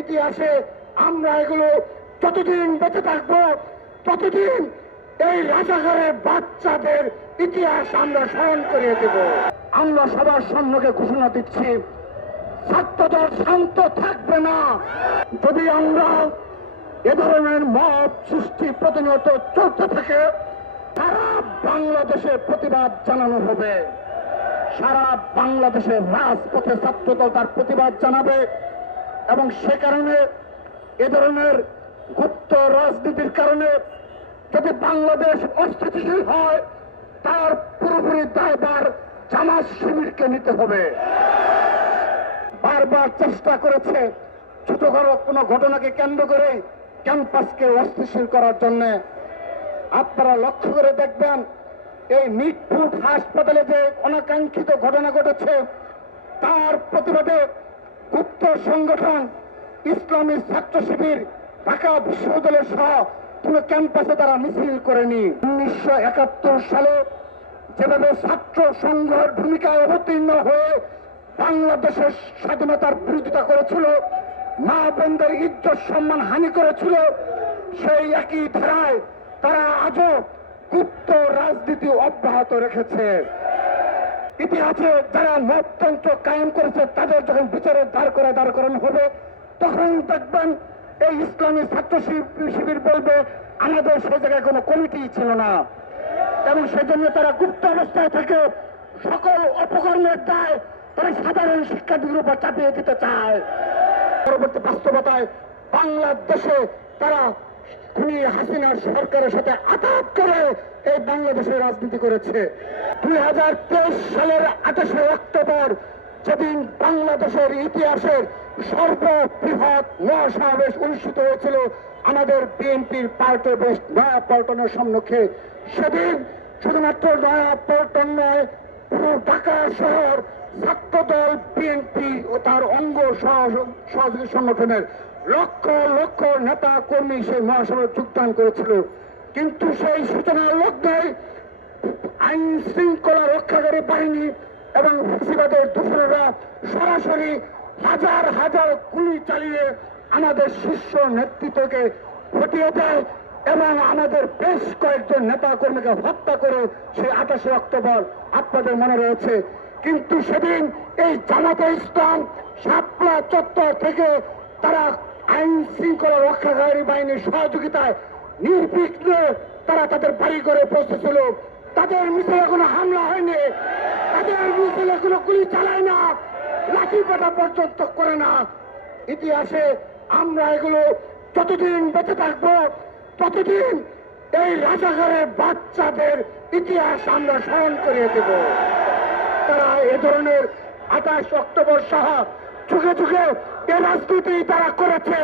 ইতিহাসে আমরা এগুলো যতদিন বেঁচে থাকবো ততদিন এই রাজাঘরের বাচ্চাদের ইতিহাস আমরা স্মরণ করিয়ে দেব। আমরা সবার সম্মুখে ঘোষণা দিচ্ছি, ছাত্রদল শান্ত থাকবে না। যদি আমরা এ ধরনের মব সৃষ্টি প্রতিনিয়ত চলতে থাকে, সারা বাংলাদেশে প্রতিবাদ জানানো হবে। সারা বাংলাদেশের রাজপথে ছাত্রদল তার প্রতিবাদ জানাবে এবং সে কারণে এ ধরনের গুপ্ত রাজনীতির কারণে যদি বাংলাদেশ অস্থিতিশীল হয়, তার পুরোপুরি দায়ভার জামাত শিবিরকে নিতে হবে। বারবার চেষ্টা করেছে ছোটখাটো কোনো ঘটনাকে কেন্দ্র করে ক্যাম্পাসকে অস্থিতিশীল করার জন্য। আপনারা লক্ষ্য করে দেখবেন, এই মিটফুট হাসপাতালে যে অনাকাঙ্ক্ষিত ঘটনা ঘটেছে, তার প্রতিবাদে গুপ্ত সংগঠন ইসলামী ছাত্র শিবির ঢাকা বিশ্ববিদ্যালয় সহ কোনো ক্যাম্পাসে তারা মিছিল করেনি। 1971 সালে যেভাবে ছাত্র সংঘের ভূমিকায় অবতীর্ণ হয়ে বাংলাদেশের স্বাধীনতার বিরোধিতা করেছিল, মা বোনদের ইজ্জত সম্মান হানি করেছিল, সেই একই ধারায় তারা আজও গুপ্ত রাজনীতি অব্যাহত রেখেছে। ইতিহাসে যারা মততন্ত্র কায়েম করেছে তাদের যখন বিচারের দাঁড় করানো হবে, তখন দেখবেন এই ইসলামী ছাত্র শিবির বলবে আমাদের সে জায়গায় কোনো কমিটি ছিল না, এবং সেজন্য তারা গুপ্ত অবস্থায় থেকে সকল অপকর্মের দায় তারা সাধারণ শিক্ষার্থীদের উপর চাপিয়ে দিতে চায়। পরবর্তী বাস্তবতায় বাংলাদেশে তারা খুনি হাসিনার সরকারের সাথে আঘাত করে এই বাংলাদেশের রাজনীতি করেছে। 2023 সালের 28 অক্টোবর যেদিন বাংলাদেশের ইতিহাসের সর্ববৃহৎ মহাসমাবেশ অনুষ্ঠিত হয়েছিল আমাদের বিএনপির পার্টি বেশ নয়াপল্টনের সম্মুখে, সেদিন শুধুমাত্র নয়াপল্টন নয়, পুরো ঢাকা শহর ছাত্রদল, বিএনপি ও তার অঙ্গ সহযোগী সংগঠনের লক্ষ লক্ষ নেতা কর্মী সেই মহাসভায় যোগদান করেছিল। কিন্তু সেই সূচনার লগ্নে আইন শৃঙ্খলা রক্ষাকারী বাহিনী এবং ফ্যাসিবাদের দূষণরা সরাসরি হাজার হাজার গুলি চালিয়ে আমাদের শীর্ষ নেতৃত্বকে হটিয়ে দেয় এবং আমাদের বেশ কয়েকজন নেতা কর্মীকে হত্যা করে সেই 28 অক্টোবর আপনাদের মনে রয়েছে। কিন্তু সেদিন এই জামাতে ইসলাম শাপলা চত্বর থেকে তারা আইন শৃঙ্খলা রক্ষাকারী বাহিনীর সহযোগিতায় নির্বিঘ্নে তারা তাদের বাড়ি করে পৌঁছেছিল। তাদের মিছিলে কোনো হামলা হয়নি, তাদের মিছিলে কোনো গুলি চালায় না, লাঠি পেটা পর্যন্ত করে না। ইতিহাসে আমরা এগুলো যতদিন বেঁচে থাকবো ততদিন এই রাজাঘরের বাচ্চাদের ইতিহাস আমরা স্মরণ করিয়ে দেব। তারা এ ধরনের 28 অক্টোবর সহ যুগে যুগে এ রাজনীতি তারা করেছে।